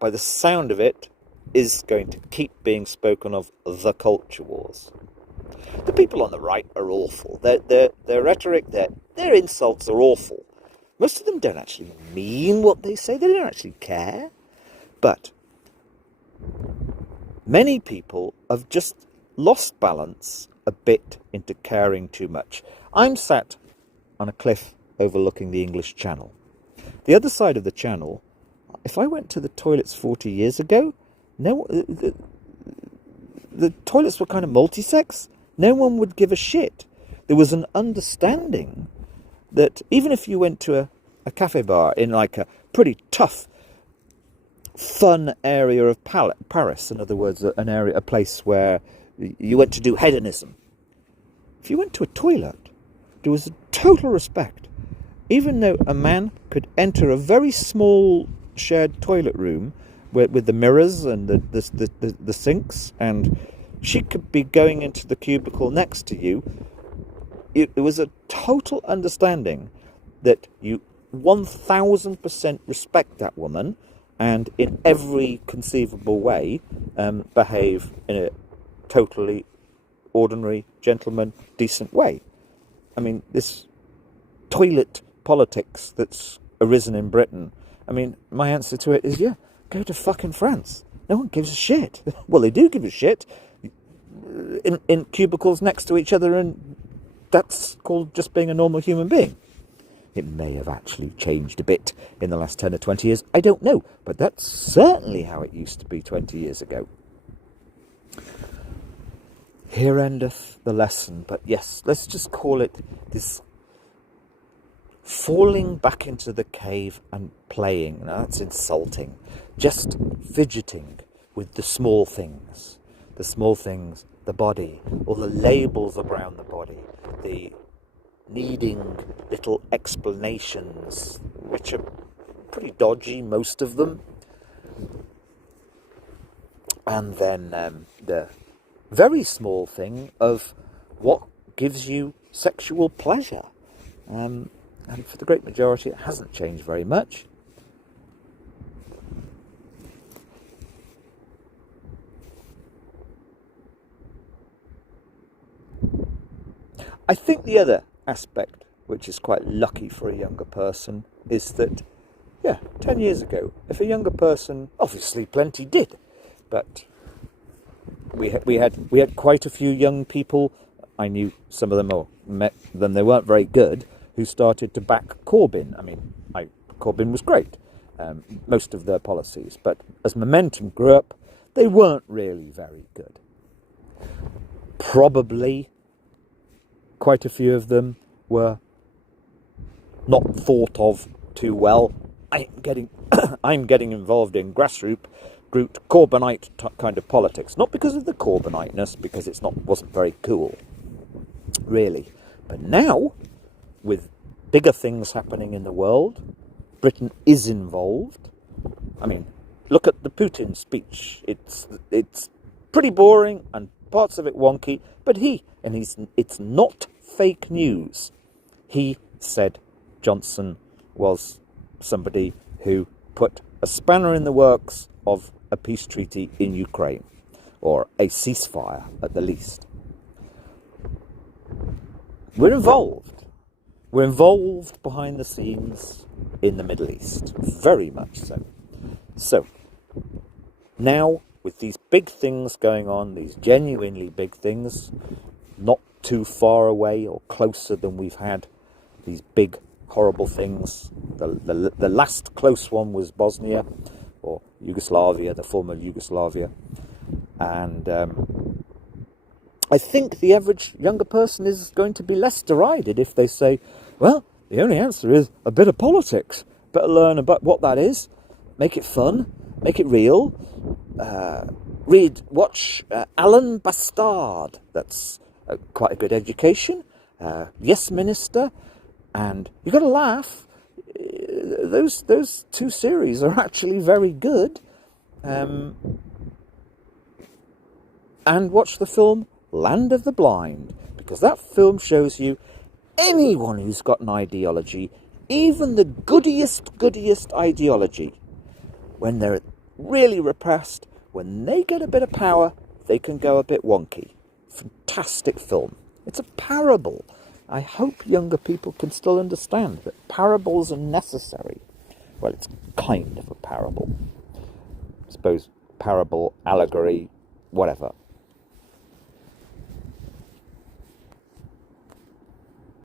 by the sound of it, is going to keep being spoken of, the culture wars. The people on the right are awful. Their rhetoric, their insults are awful. Most of them don't actually mean what they say. They don't actually care. But many people have just lost balance a bit into caring too much. I'm sat on a cliff overlooking the English Channel. The other side of the channel, if I went to the toilets 40 years ago, the toilets were kind of multi-sex. No one would give a shit. There was an understanding that even if you went to a cafe bar in like a pretty tough, fun area of Paris, in other words, a place where you went to do hedonism, if you went to a toilet, there was a total respect. Even though a man could enter a very small shared toilet room with the mirrors and the sinks, and she could be going into the cubicle next to you, it was a total understanding that you 1000% respect that woman, and in every conceivable way behave in a totally ordinary, gentleman, decent way. I mean, this toilet politics that's arisen in Britain, I mean, my answer to it is, yeah, go to fucking France. No one gives a shit. Well, they do give a shit in cubicles next to each other, and that's called just being a normal human being. It may have actually changed a bit in the last 10 or 20 years. I don't know. But that's certainly how it used to be 20 years ago. Here endeth the lesson. But yes, let's just call it this falling back into the cave and playing. Now, that's insulting. Just fidgeting with the small things. The small things, the body, all the labels around the body, the needing little explanations, which are pretty dodgy, most of them. And then the very small thing of what gives you sexual pleasure. And for the great majority, it hasn't changed very much. I think the other aspect, which is quite lucky for a younger person, is that, 10 years ago, if a younger person, obviously plenty did, but we had quite a few young people. I knew some of them, or met them, they weren't very good, who started to back Corbyn. I mean, Corbyn was great, most of their policies, but as momentum grew up, they weren't really very good. Probably quite a few of them were not thought of too well. I'm getting involved in grassroots Corbynite kind of politics, not because of the Corbyniteness, because wasn't very cool, really. But now, with bigger things happening in the world. Britain is involved. I mean, look at the Putin speech. It's pretty boring and parts of it wonky, but it's not fake news. He said Johnson was somebody who put a spanner in the works of a peace treaty in Ukraine, or a ceasefire at the least. We're involved. We're involved behind the scenes in the Middle East, very much so. So, now with these big things going on, these genuinely big things, not too far away or closer than we've had these big horrible things. The last close one was Bosnia, or Yugoslavia, the former Yugoslavia. And I think the average younger person is going to be less derided if they say, well, the only answer is a bit of politics. Better learn about what that is, make it fun, make it real. Watch Alan Bastard. That's quite a good education. Yes, Minister. And you've got to laugh. Those two series are actually very good. And watch the film Land of the Blind, because that film shows you anyone who's got an ideology, even the goodiest ideology, when they're really repressed, when they get a bit of power, they can go a bit wonky. Fantastic film. It's a parable. I hope younger people can still understand that parables are necessary. Well, it's kind of a parable. I suppose parable, allegory, whatever.